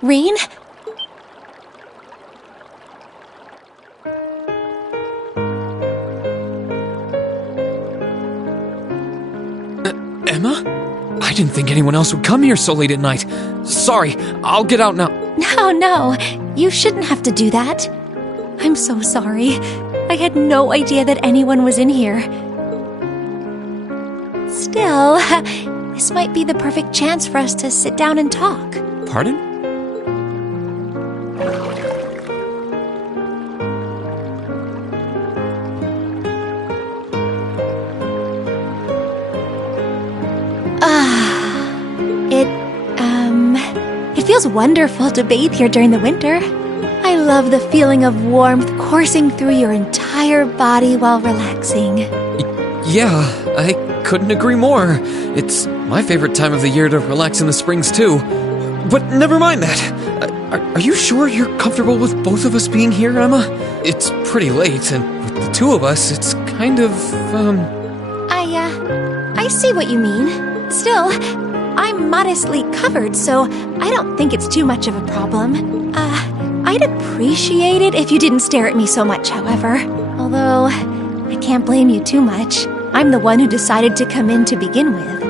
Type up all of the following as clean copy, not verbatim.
Reen? Emma? I didn't think anyone else would come here so late at night. Sorry, I'll get out now. No, you shouldn't have to do that. I'm so sorry. I had no idea that anyone was in here. Still, this might be the perfect chance for us to sit down and talk. Pardon? It feels wonderful to bathe here during the winter. I love the feeling of warmth coursing through your entire body while relaxing. Yeah, I couldn't agree more. It's my favorite time of the year to relax in the springs, too. But never mind that. Are you sure you're comfortable with both of us being here, Emma? It's pretty late, and with the two of us, it's kind of, I see what you mean. Still, I'm modestly covered, so I don't think it's too much of a problem. I'd appreciate it if you didn't stare at me so much, however. Although, I can't blame you too much. I'm the one who decided to come in to begin with.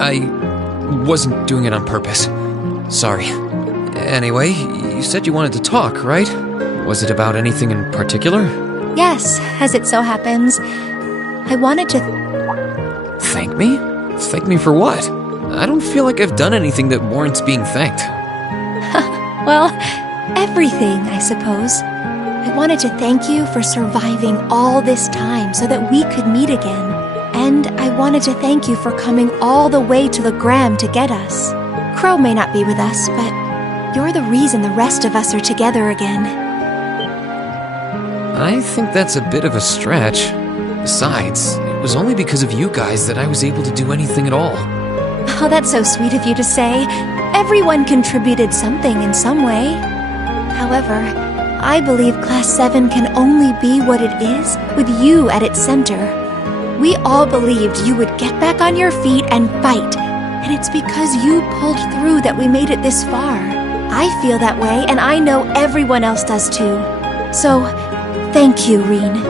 I wasn't doing it on purpose. Sorry. Anyway, you said you wanted to talk, right? Was it about anything in particular? Yes, as it so happens. I wanted to... Thank me? Thank me for what? I don't feel like I've done anything that warrants being thanked. Well, everything, I suppose. I wanted to thank you for surviving all this time so that we could meet again. And I wanted to thank you for coming all the way to the Gram to get us. Crow may not be with us, but you're the reason the rest of us are together again. I think that's a bit of a stretch. Besides, it was only because of you guys that I was able to do anything at all. Oh, that's so sweet of you to say. Everyone contributed something in some way. However, I believe Class 7 can only be what it is with you at its center. We all believed you would get back on your feet and fight, and it's because you pulled through that we made it this far. I feel that way, and I know everyone else does too. So, thank you, Reen.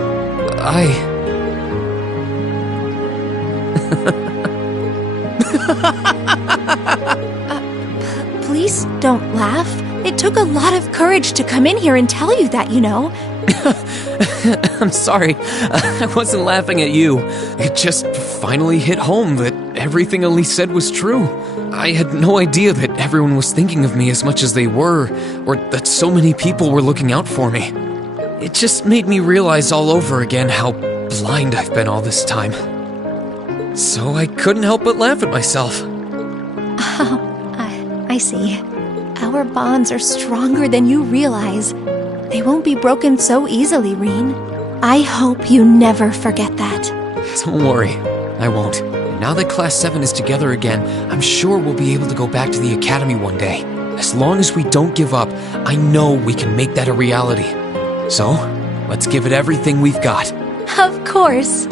Please don't laugh. It took a lot of courage to come in here and tell you that, you know. I'm sorry. I wasn't laughing at you. It just finally hit home that everything Elise said was true. I had no idea that everyone was thinking of me as much as they were, or that so many people were looking out for me. It just made me realize all over again how blind I've been all this time. So I couldn't help but laugh at myself. Oh, I see. Our bonds are stronger than you realize. They won't be broken so easily, Reen. I hope you never forget that. Don't worry, I won't. And now that Class 7 is together again, I'm sure we'll be able to go back to the Academy one day. As long as we don't give up, I know we can make that a reality. So, let's give it everything we've got. Of course.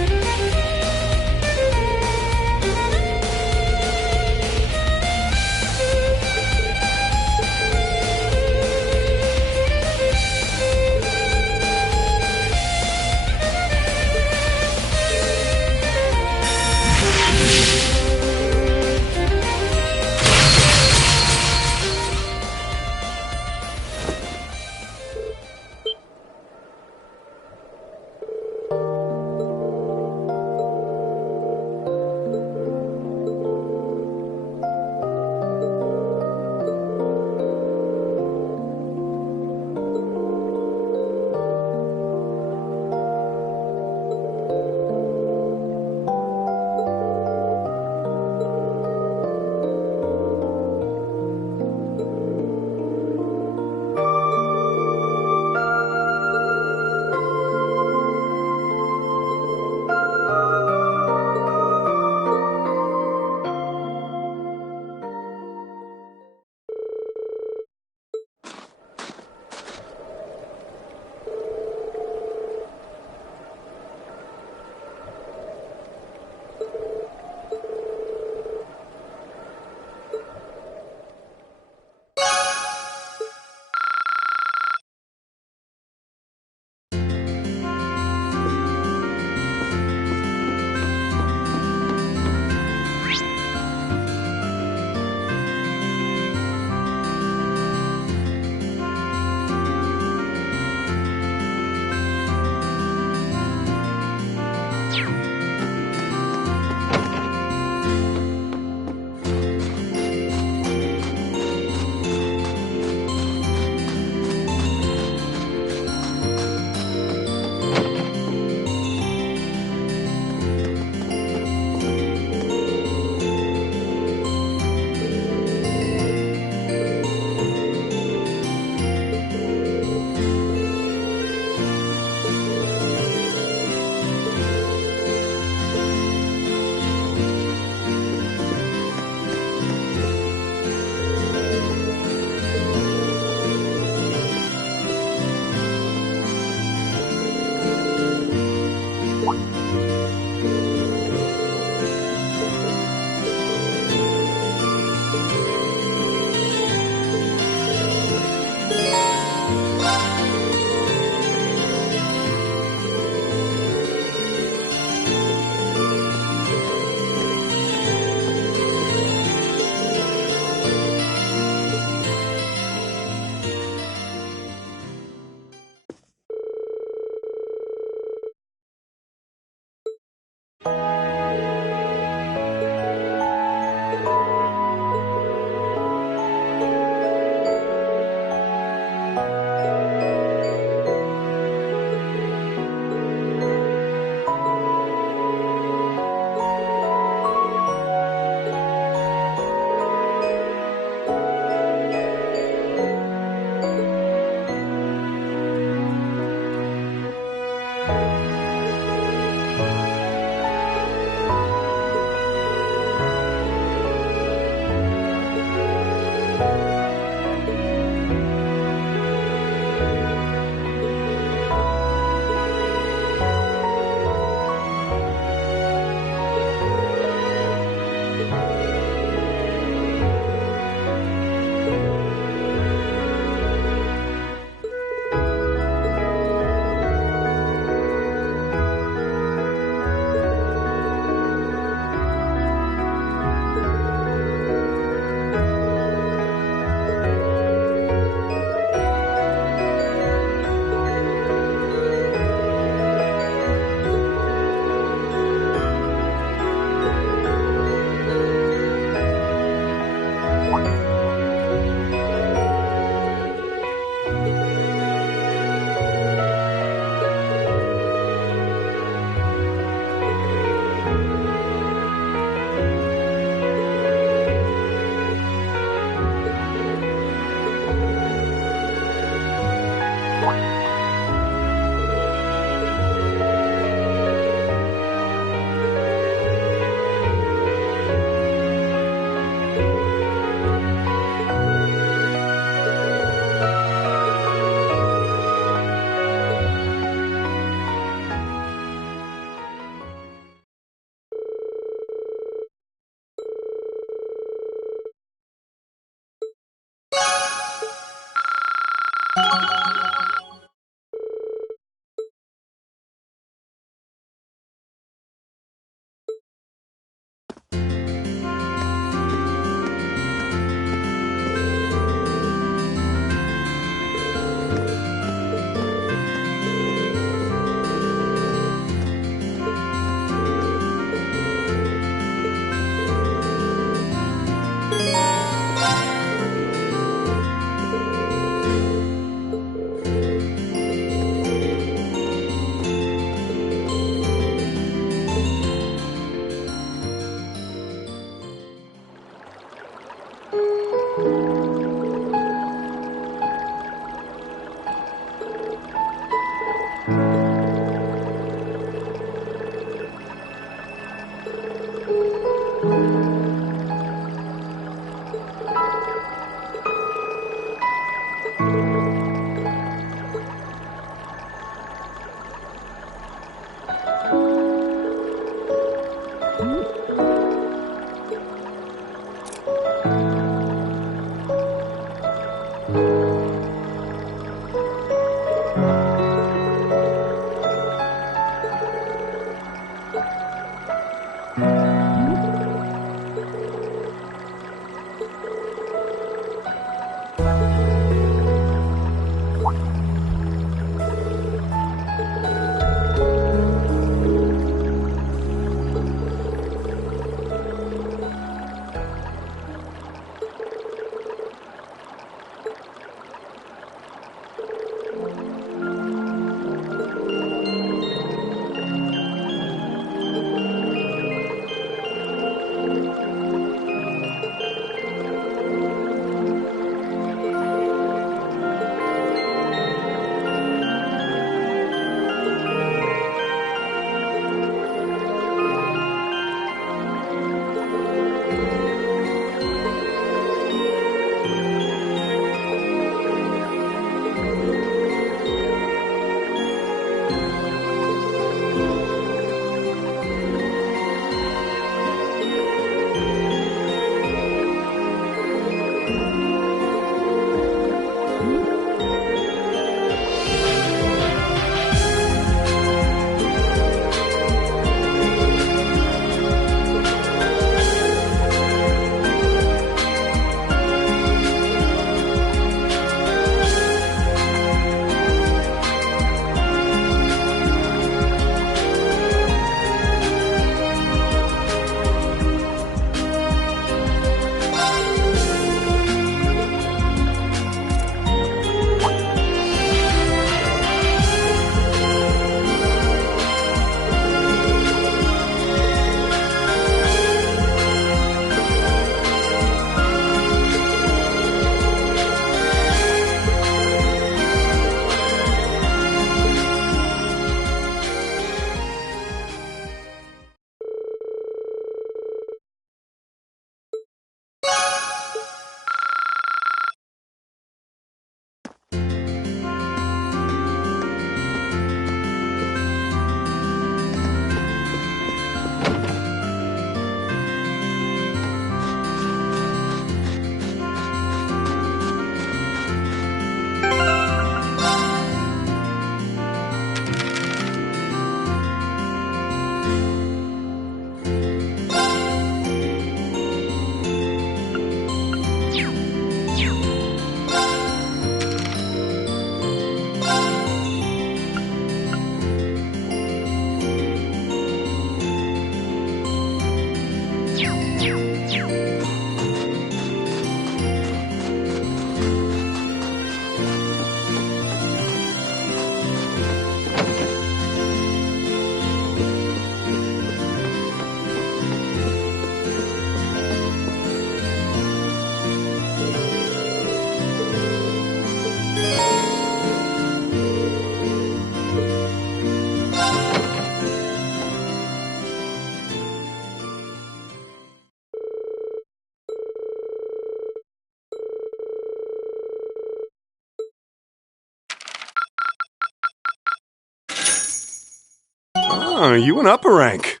Oh, you went up a rank.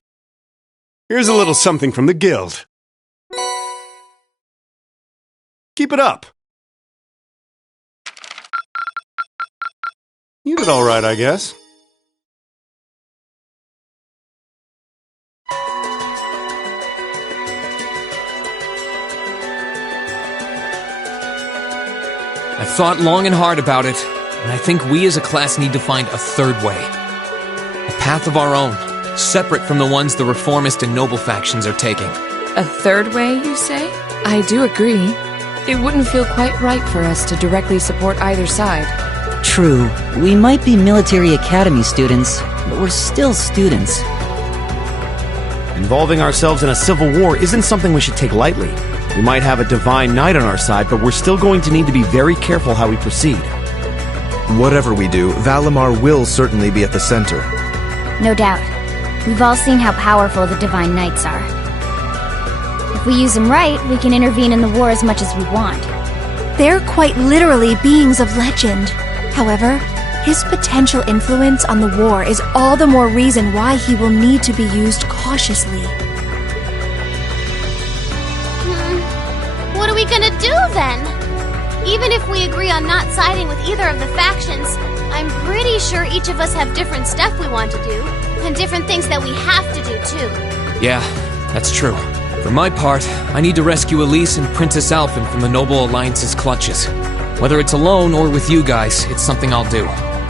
Here's a little something from the guild. Keep it up. You did all right, I guess. I've thought long and hard about it, and I think we as a class need to find a third way. A path of our own, separate from the ones the reformist and noble factions are taking. A third way, you say? I do agree. It wouldn't feel quite right for us to directly support either side. True, we might be military academy students, but we're still students. Involving ourselves in a civil war isn't something we should take lightly. We might have a divine knight on our side, but we're still going to need to be very careful how we proceed. Whatever we do, Valimar will certainly be at the center. No doubt. We've all seen how powerful the Divine Knights are. If we use them right, we can intervene in the war as much as we want. They're quite literally beings of legend. However, his potential influence on the war is all the more reason why he will need to be used cautiously. What are we gonna do then? Even if we agree on not siding with either of the factions, I'm pretty sure each of us have different stuff we want to do, and different things that we have to do too. Yeah, that's true. For my part, I need to rescue Elise and Princess Alphen from the Noble Alliance's clutches. Whether it's alone or with you guys, it's something I'll do.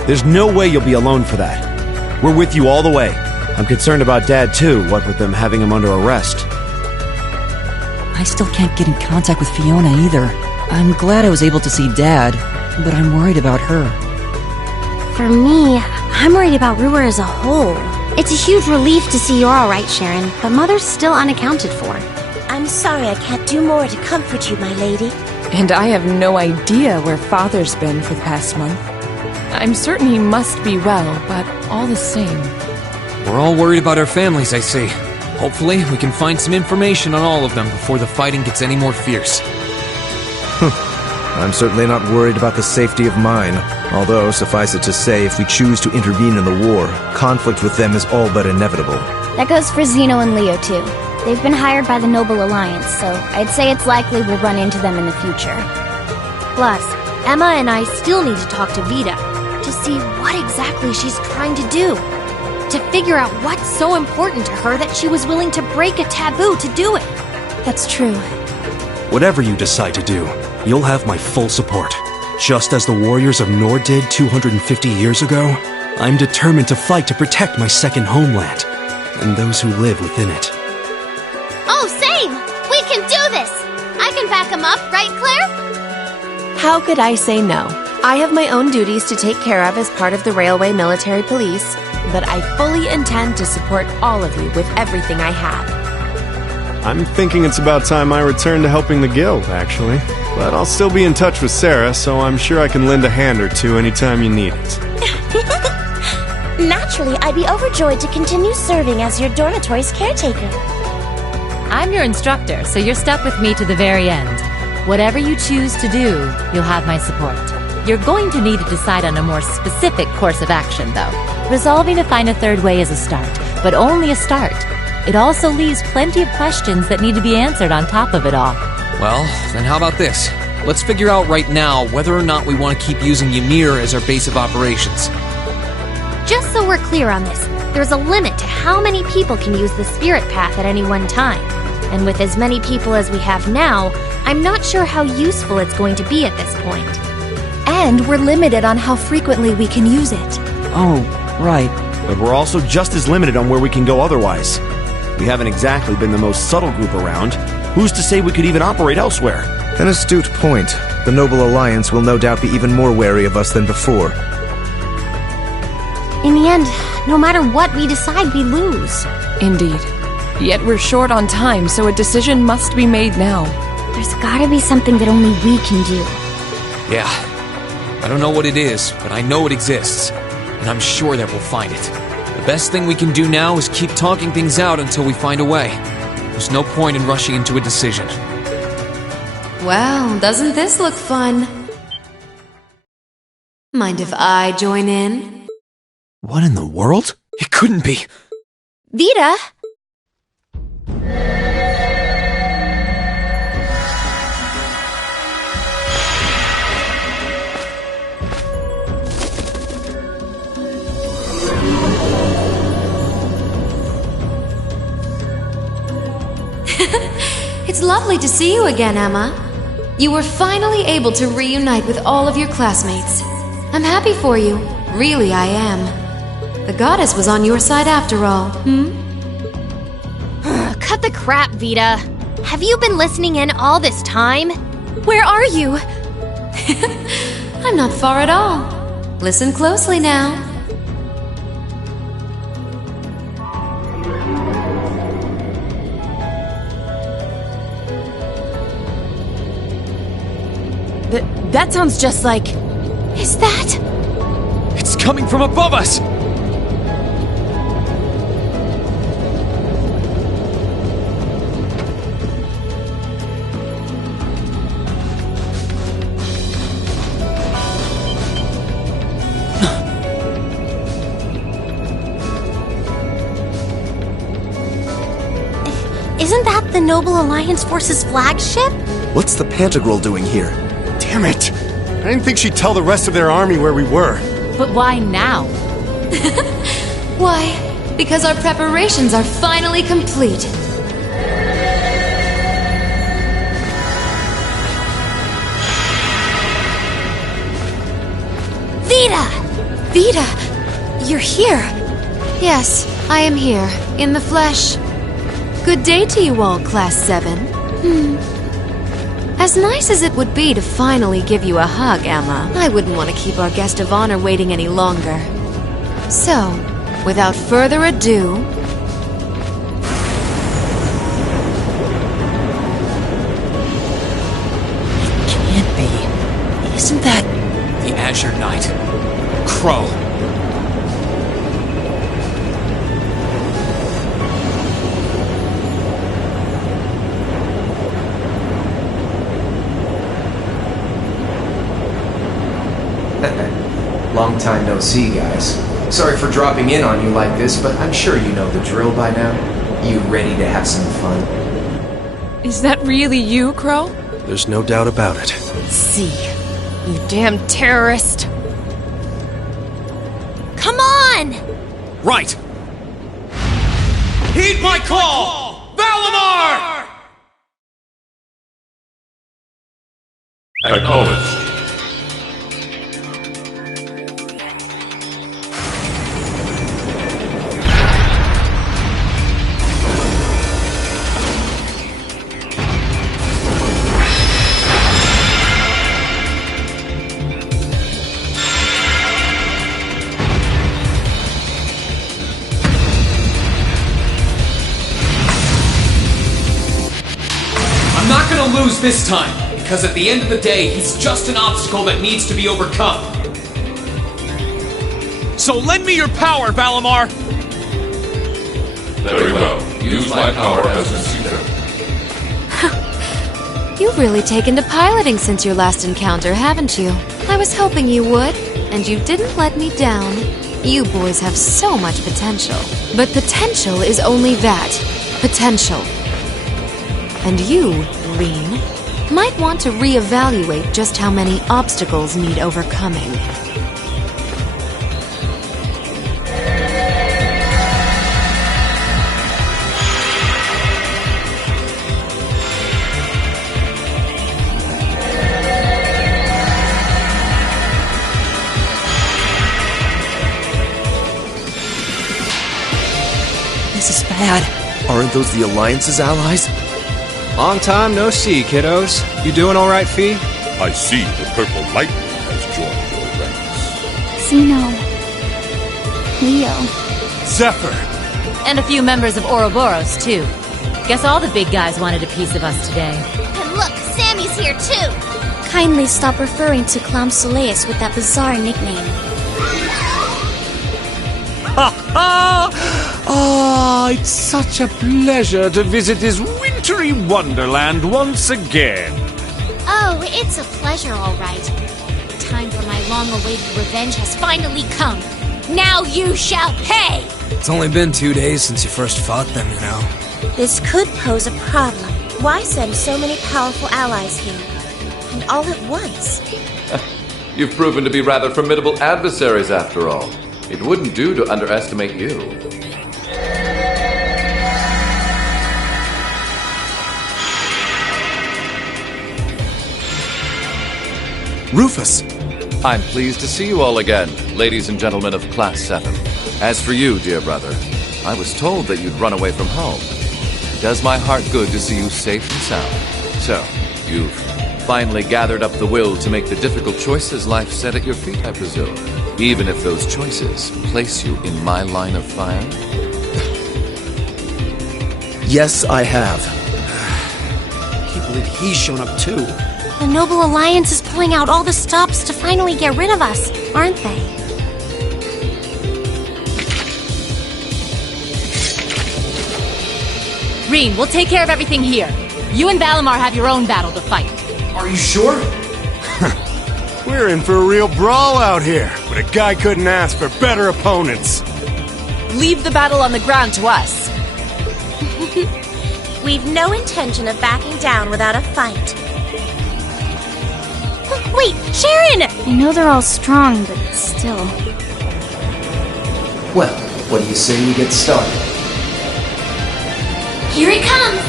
There's no way you'll be alone for that. We're with you all the way. I'm concerned about Dad too, what with them having him under arrest. I still can't get in contact with Fiona either. I'm glad I was able to see Dad, but I'm worried about her. For me, I'm worried about Ruhr as a whole. It's a huge relief to see you're alright, Sharon, but Mother's still unaccounted for. I'm sorry I can't do more to comfort you, my lady. And I have no idea where Father's been for the past month. I'm certain he must be well, but all the same. We're all worried about our families, I see. Hopefully, we can find some information on all of them before the fighting gets any more fierce. I'm certainly not worried about the safety of mine. Although, suffice it to say, if we choose to intervene in the war, conflict with them is all but inevitable. That goes for Zeno and Leo, too. They've been hired by the Noble Alliance, so I'd say it's likely we'll run into them in the future. Plus, Emma and I still need to talk to Vita to see what exactly she's trying to do. To figure out what's so important to her that she was willing to break a taboo to do it. That's true. Whatever you decide to do, you'll have my full support. Just as the warriors of Nord did 250 years ago, I'm determined to fight to protect my second homeland, and those who live within it. Oh, same! We can do this! I can back him up, right, Claire? How could I say no? I have my own duties to take care of as part of the Railway Military Police, but I fully intend to support all of you with everything I have. I'm thinking it's about time I return to helping the guild, actually. But I'll still be in touch with Sarah, so I'm sure I can lend a hand or two anytime you need it. Naturally, I'd be overjoyed to continue serving as your dormitory's caretaker. I'm your instructor, so you're stuck with me to the very end. Whatever you choose to do, you'll have my support. You're going to need to decide on a more specific course of action, though. Resolving to find a third way is a start, but only a start. It also leaves plenty of questions that need to be answered on top of it all. Well, then how about this? Let's figure out right now whether or not we want to keep using Ymir as our base of operations. Just so we're clear on this, there's a limit to how many people can use the spirit path at any one time. And with as many people as we have now, I'm not sure how useful it's going to be at this point. And we're limited on how frequently we can use it. Oh, right. But we're also just as limited on where we can go otherwise. We haven't exactly been the most subtle group around. Who's to say we could even operate elsewhere? An astute point. The Noble Alliance will no doubt be even more wary of us than before. In the end, no matter what we decide, we lose. Indeed. Yet we're short on time, so a decision must be made now. There's gotta be something that only we can do. Yeah. I don't know what it is, but I know it exists. And I'm sure that we'll find it. The best thing we can do now is keep talking things out until we find a way. There's no point in rushing into a decision. Well, doesn't this look fun? Mind if I join in? What in the world? It couldn't be. Vita! It's lovely to see you again, Emma. You were finally able to reunite with all of your classmates. I'm happy for you. Really, I am. The goddess was on your side after all, Cut the crap, Vita. Have you been listening in all this time? Where are you? I'm not far at all. Listen closely now. That sounds just like... Is that... It's coming from above us! Isn't that the Noble Alliance Force's flagship? What's the Pantagruel doing here? Damn it! I didn't think she'd tell the rest of their army where we were. But why now? Why? Because our preparations are finally complete. Vita! Vita! You're here! Yes, I am here, in the flesh. Good day to you all, Class 7. As nice as it would be to finally give you a hug, Emma, I wouldn't want to keep our guest of honor waiting any longer. So, without further ado... Can't be. Isn't that... The Azure Knight. Crow. Long time no see, guys. Sorry for dropping in on you like this, but I'm sure you know the drill by now. You ready to have some fun? Is that really you, Crow? There's no doubt about it. See. You damn terrorist. Come on! Right! Heed my call! Valimar! Acknowledged. I'm not gonna lose this time, because at the end of the day, he's just an obstacle that needs to be overcome. So lend me your power, Valimar! Very well. Use my power as you see fit. You've really taken to piloting since your last encounter, haven't you? I was hoping you would, and you didn't let me down. You boys have so much potential. But potential is only that. Potential. And you, Lean, might want to reevaluate just how many obstacles need overcoming. This is bad. Aren't those the Alliance's allies? Long time no see, kiddos. You doing all right, Fee? I see the purple lightning has joined your ranks. Zeno. Leo. Zephyr! And a few members of Ouroboros, too. Guess all the big guys wanted a piece of us today. And look, Sammy's here too! Kindly stop referring to Clown Soleus with that bizarre nickname. Ah, it's such a pleasure to visit this wintry wonderland once again. Oh, it's a pleasure, all right. The time for my long-awaited revenge has finally come. Now you shall pay! It's only been 2 days since you first fought them, you know. This could pose a problem. Why send so many powerful allies here? And all at once? You've proven to be rather formidable adversaries after all. It wouldn't do to underestimate you. Rufus! I'm pleased to see you all again, ladies and gentlemen of Class 7. As for you, dear brother, I was told that you'd run away from home. It does my heart good to see you safe and sound. So, you've finally gathered up the will to make the difficult choices life set at your feet, I presume. Even if those choices place you in my line of fire? Yes, I have. I can't believe he's shown up too. The Noble Alliance is pulling out all the stops to finally get rid of us, aren't they? Reen, we'll take care of everything here. You and Valimar have your own battle to fight. Are you sure? We're in for a real brawl out here, but a guy couldn't ask for better opponents. Leave the battle on the ground to us. We've no intention of backing down without a fight. Wait, Sharon! I know they're all strong, but still. Well, what do you say we get started? Here it comes!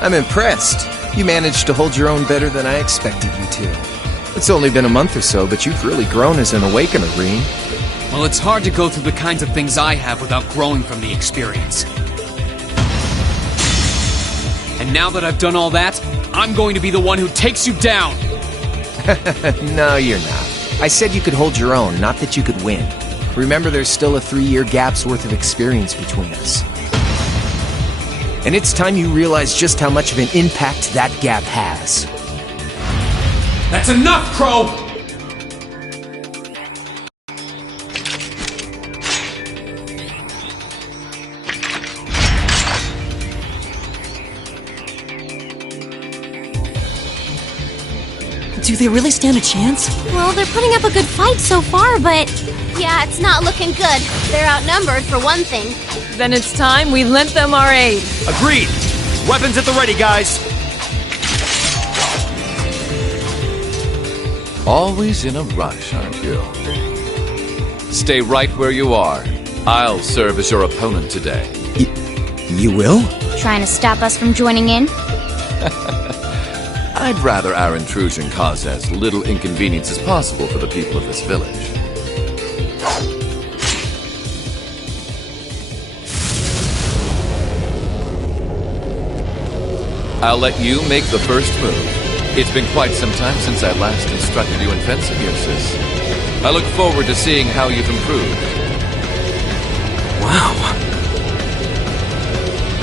I'm impressed. You managed to hold your own better than I expected you to. It's only been a month or so, but you've really grown as an Awakener, Reen. Well, it's hard to go through the kinds of things I have without growing from the experience. And now that I've done all that, I'm going to be the one who takes you down! No, you're not. I said you could hold your own, not that you could win. Remember, there's still a 3-year gap's worth of experience between us. And it's time you realize just how much of an impact that gap has. That's enough, Crow! Do they really stand a chance? Well, they're putting up a good fight so far, but... yeah, it's not looking good. They're outnumbered, for one thing. Then it's time we lent them our aid. Agreed! Weapons at the ready, guys! Always in a rush, aren't you? Stay right where you are. I'll serve as your opponent today. You will? Trying to stop us from joining in? I'd rather our intrusion cause as little inconvenience as possible for the people of this village. I'll let you make the first move. It's been quite some time since I last instructed you in fencing, Eustace. I look forward to seeing how you've improved. Wow.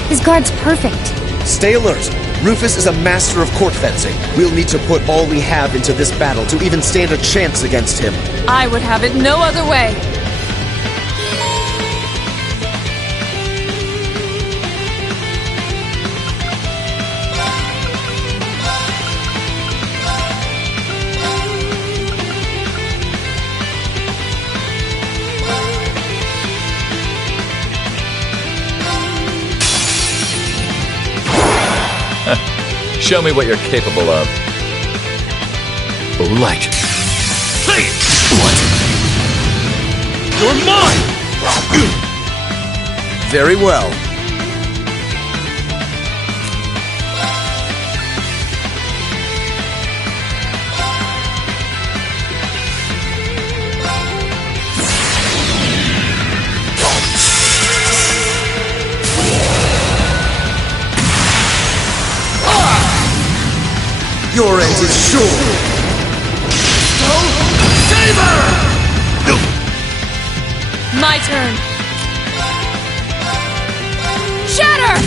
His guard's perfect. Stay alert. Rufus is a master of court fencing. We'll need to put all we have into this battle to even stand a chance against him. I would have it no other way. Show me what you're capable of. Oh, like. Hey! What? You're mine! Very well. Your end is sure. My turn. Shatter!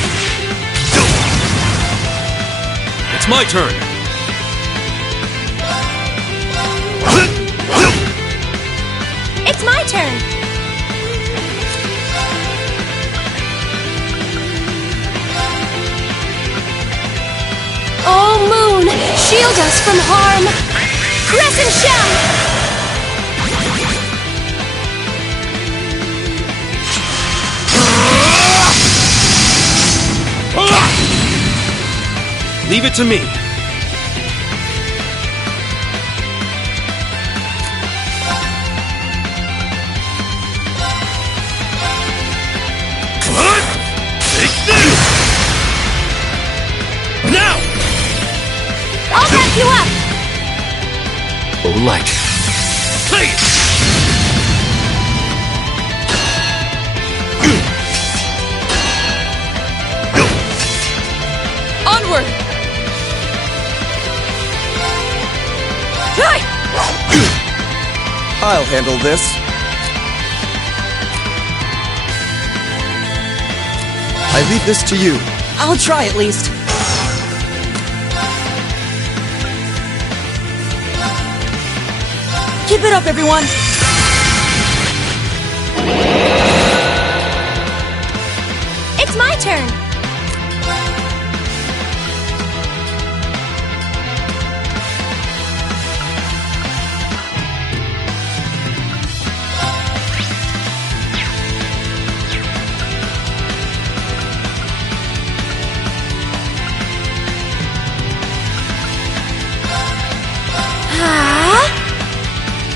It's my turn! It's my turn! Oh, Moon! Shield us from harm! Crescent Shell! Leave it to me. Take this! Now! I'll back you up! Oh, light. Hey! Onward! I'll handle this. I leave this to you. I'll try at least. Keep it up, everyone! It's my turn!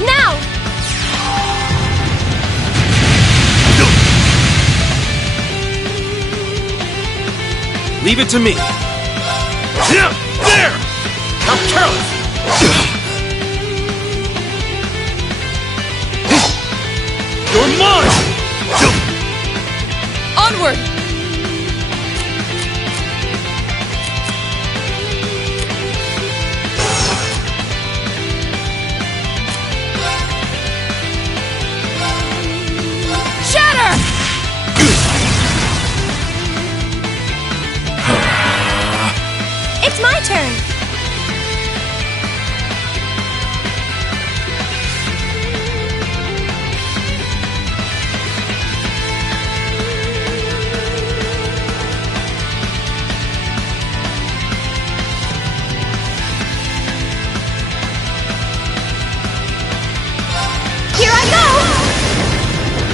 Now! Leave it to me. Yeah, there! Now, careless! You're mine! Onward! Shatter! It's my turn! Here I go!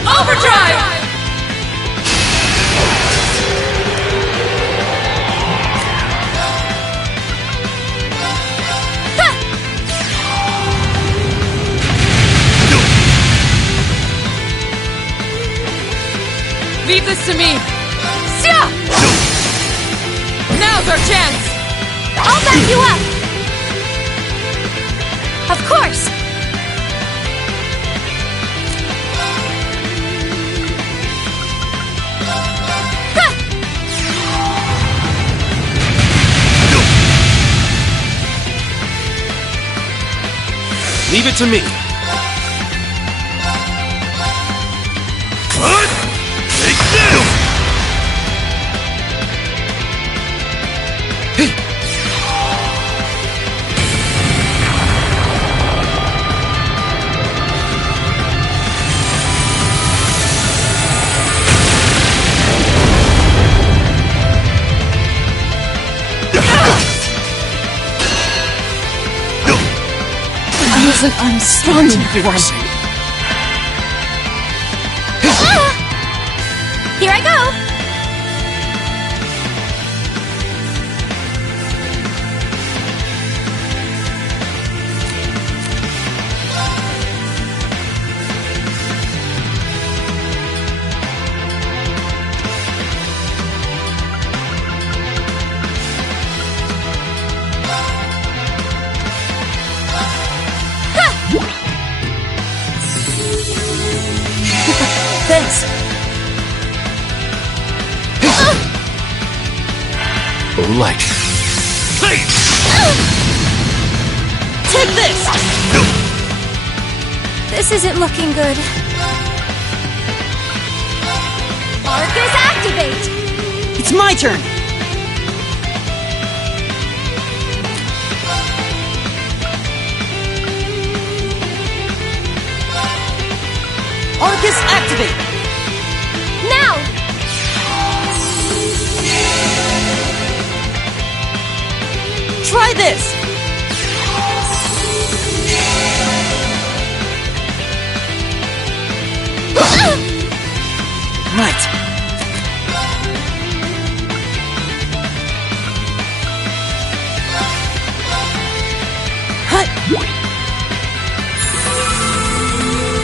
Overdrive! Leave this to me! Sia! Now's our chance! I'll back you up! Of course! Leave it to me. Take this! I'm strong enough. Here I go! Thanks! Oh, light. Hey! Take this! This isn't looking good. Arcus activate! It's my turn! Focus activate! Now! Try this! Right.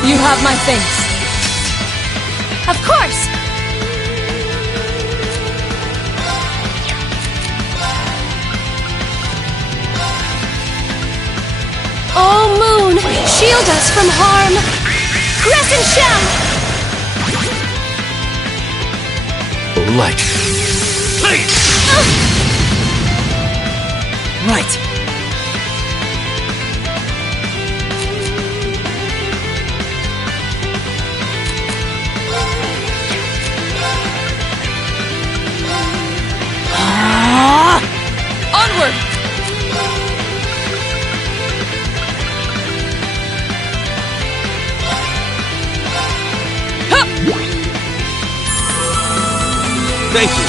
You have my thanks. Of course! Oh, Moon! Shield us from harm! Crescent Shell! Light. Right. Onward! Thank you.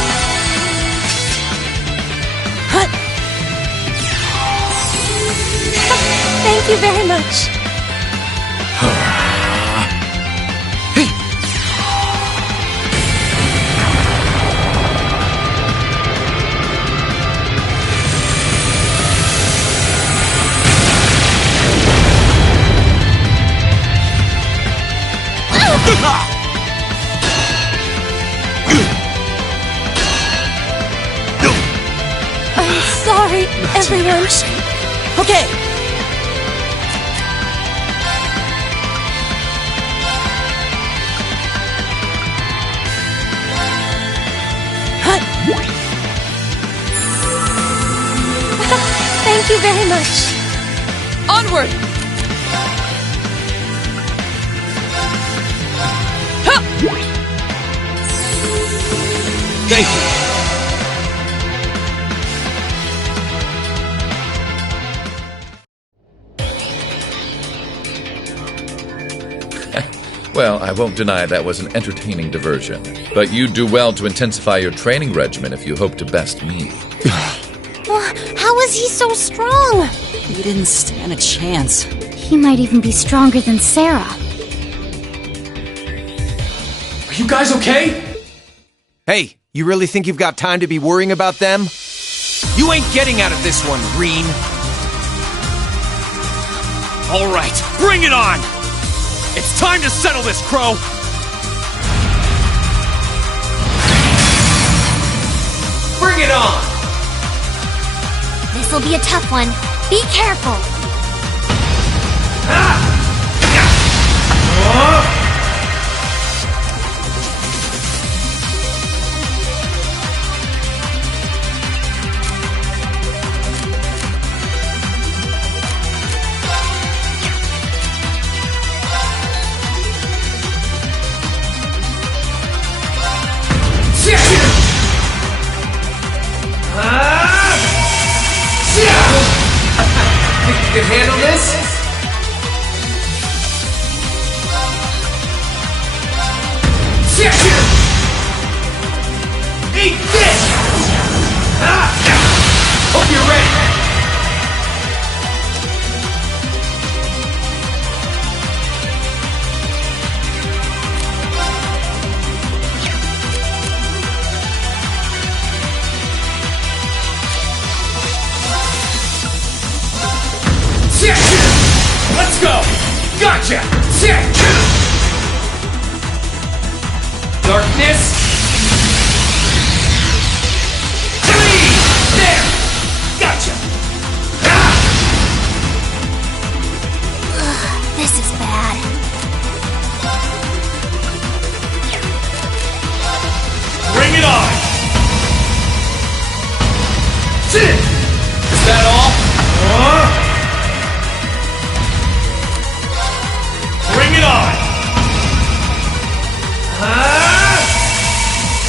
Thank you very much. I'm sorry, everyone. Okay. Thank you very much. Onward! Thank you. Well, I won't deny that was an entertaining diversion. But you'd do well to intensify your training regimen if you hope to best me. How is he so strong? He didn't stand a chance. He might even be stronger than Sarah. Are you guys okay? Hey, you really think you've got time to be worrying about them? You ain't getting out of this one, Green. All right, bring it on! It's time to settle this, Crow! Bring it on! This'll be a tough one. Be careful. Think you can handle this? Eat this! Hope you're ready. Let's go! Gotcha! Darkness! There! Gotcha! This is bad. Bring it on! Is that all? Bring it on!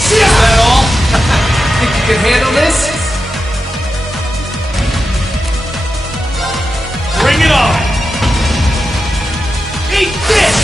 Is that all? Think you can handle this? Bring it on! Eat this!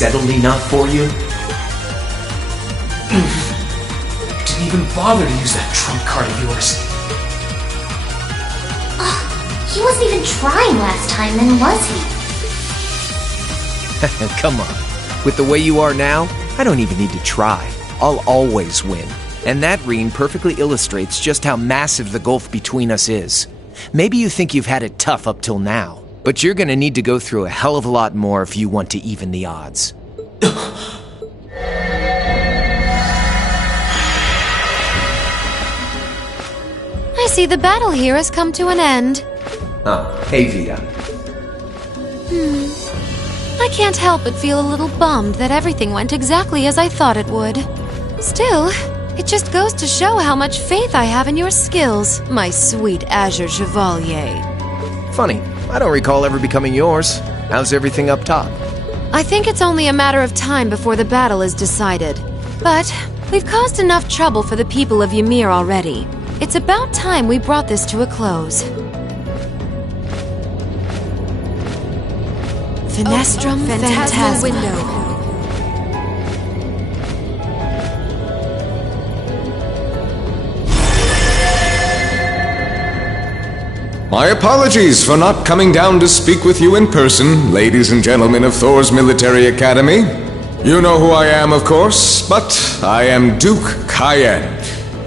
settled enough for you? Didn't even bother to use that trump card of yours. He wasn't even trying last time, then was he? Come on. With the way you are now, I don't even need to try. I'll always win. And that ring perfectly illustrates just how massive the gulf between us is. Maybe you think you've had it tough up till now, but you're gonna need to go through a hell of a lot more if you want to even the odds. I see the battle here has come to an end. Oh, hey Vita. I can't help but feel a little bummed that everything went exactly as I thought it would. Still, it just goes to show how much faith I have in your skills, my sweet Azure Chevalier. Funny, I don't recall ever becoming yours. How's everything up top? I think it's only a matter of time before the battle is decided. But we've caused enough trouble for the people of Ymir already. It's about time we brought this to a close. Finestrum Phantasma Window. My apologies for not coming down to speak with you in person, ladies and gentlemen of Thor's Military Academy. You know who I am, of course, but I am Duke Cayenne,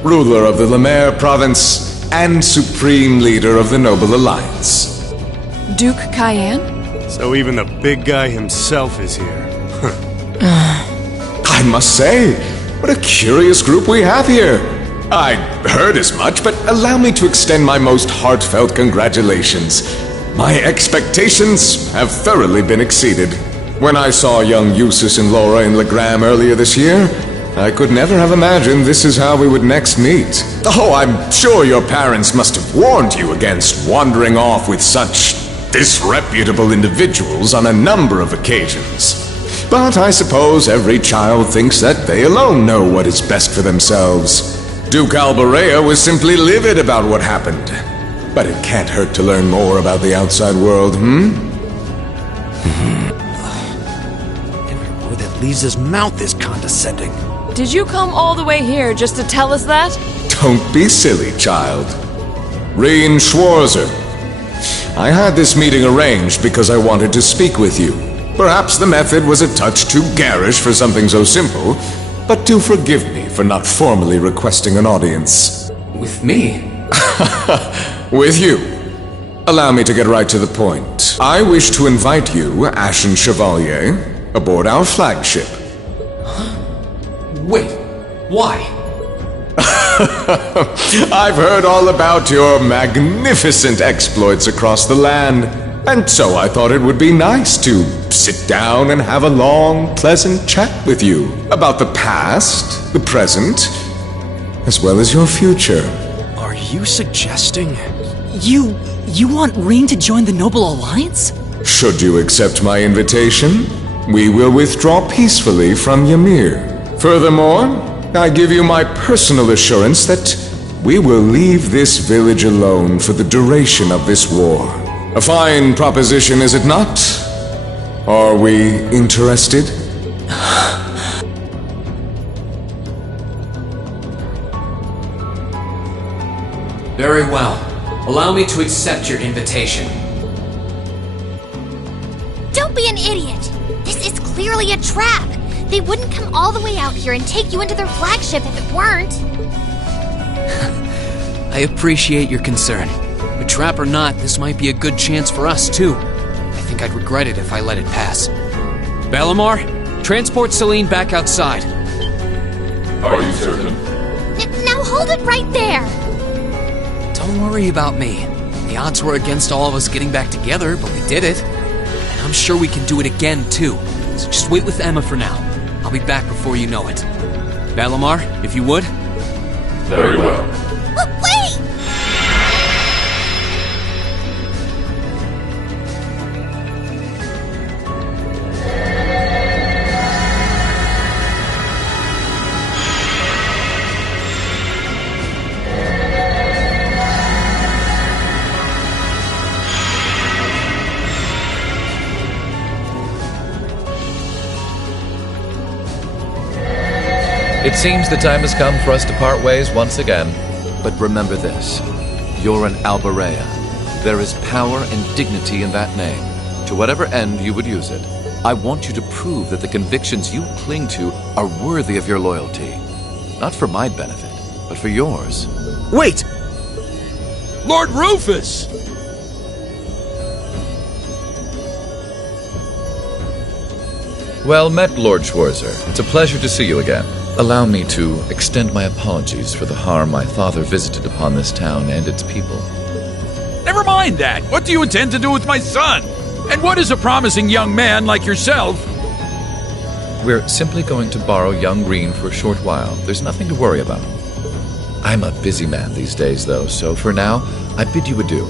ruler of the Lemare province and supreme leader of the Noble Alliance. Duke Cayenne? So even the big guy himself is here. I must say, what a curious group we have here. I heard as much, but allow me to extend my most heartfelt congratulations. My expectations have thoroughly been exceeded. When I saw young Eustace and Laura in Legram earlier this year, I could never have imagined this is how we would next meet. Oh, I'm sure your parents must have warned you against wandering off with such disreputable individuals on a number of occasions. But I suppose every child thinks that they alone know what is best for themselves. Duke Alborea was simply livid about what happened. But it can't hurt to learn more about the outside world, Every word that leaves his mouth is condescending. Did you come all the way here just to tell us that? Don't be silly, child. Reen Schwarzer. I had this meeting arranged because I wanted to speak with you. Perhaps the method was a touch too garish for something so simple, but do forgive me for not formally requesting an audience. With me? With you. Allow me to get right to the point. I wish to invite you, Ashen Chevalier, aboard our flagship. Wait, why? I've heard all about your magnificent exploits across the land, and so I thought it would be nice to sit down and have a long, pleasant chat with you about the past, the present, as well as your future. Are you suggesting... You want Reen to join the Noble Alliance? Should you accept my invitation, we will withdraw peacefully from Ymir. Furthermore, I give you my personal assurance that we will leave this village alone for the duration of this war. A fine proposition, is it not? Are we interested? Very well. Allow me to accept your invitation. Don't be an idiot! This is clearly a trap! They wouldn't come all the way out here and take you into their flagship if it weren't. I appreciate your concern. But trap or not, this might be a good chance for us, too. I think I'd regret it if I let it pass. Balamar, transport Celine back outside. Are you certain? Now hold it right there! Don't worry about me. The odds were against all of us getting back together, but we did it. And I'm sure we can do it again, too. So just wait with Emma for now. I'll be back before you know it. Balamar, if you would. Very well. Wait! It seems the time has come for us to part ways once again. But remember this. You're an Alberea. There is power and dignity in that name. To whatever end you would use it, I want you to prove that the convictions you cling to are worthy of your loyalty. Not for my benefit, but for yours. Wait! Lord Rufus! Well met, Lord Schwarzer. It's a pleasure to see you again. Allow me to extend my apologies for the harm my father visited upon this town and its people. Never mind that. What do you intend to do with my son? And what is a promising young man like yourself? We're simply going to borrow young Green for a short while. There's nothing to worry about. I'm a busy man these days, though, so for now, I bid you adieu.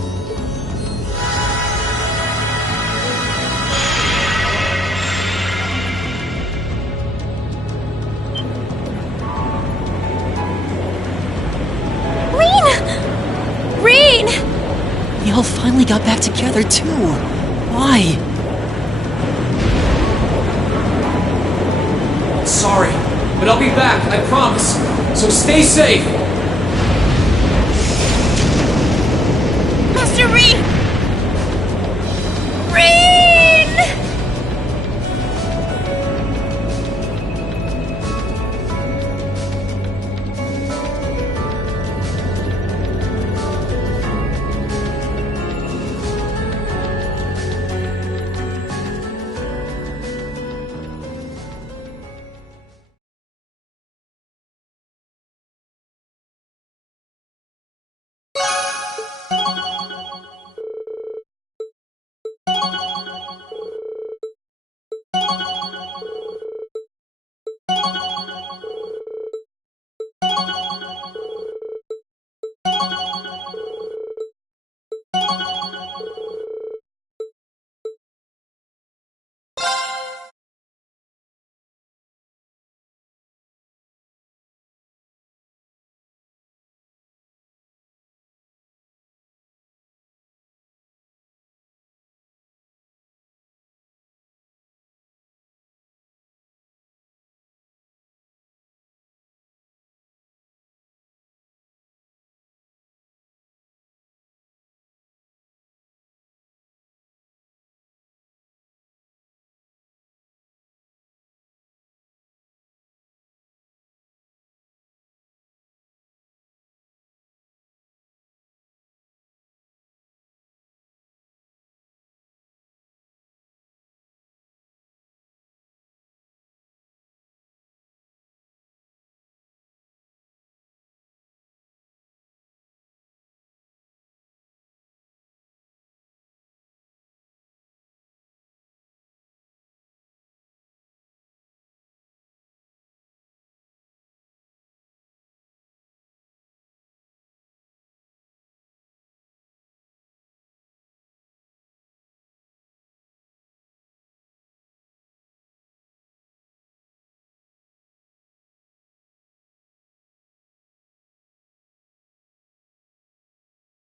We all finally got back together, too. Why? Sorry, but I'll be back, I promise. So stay safe.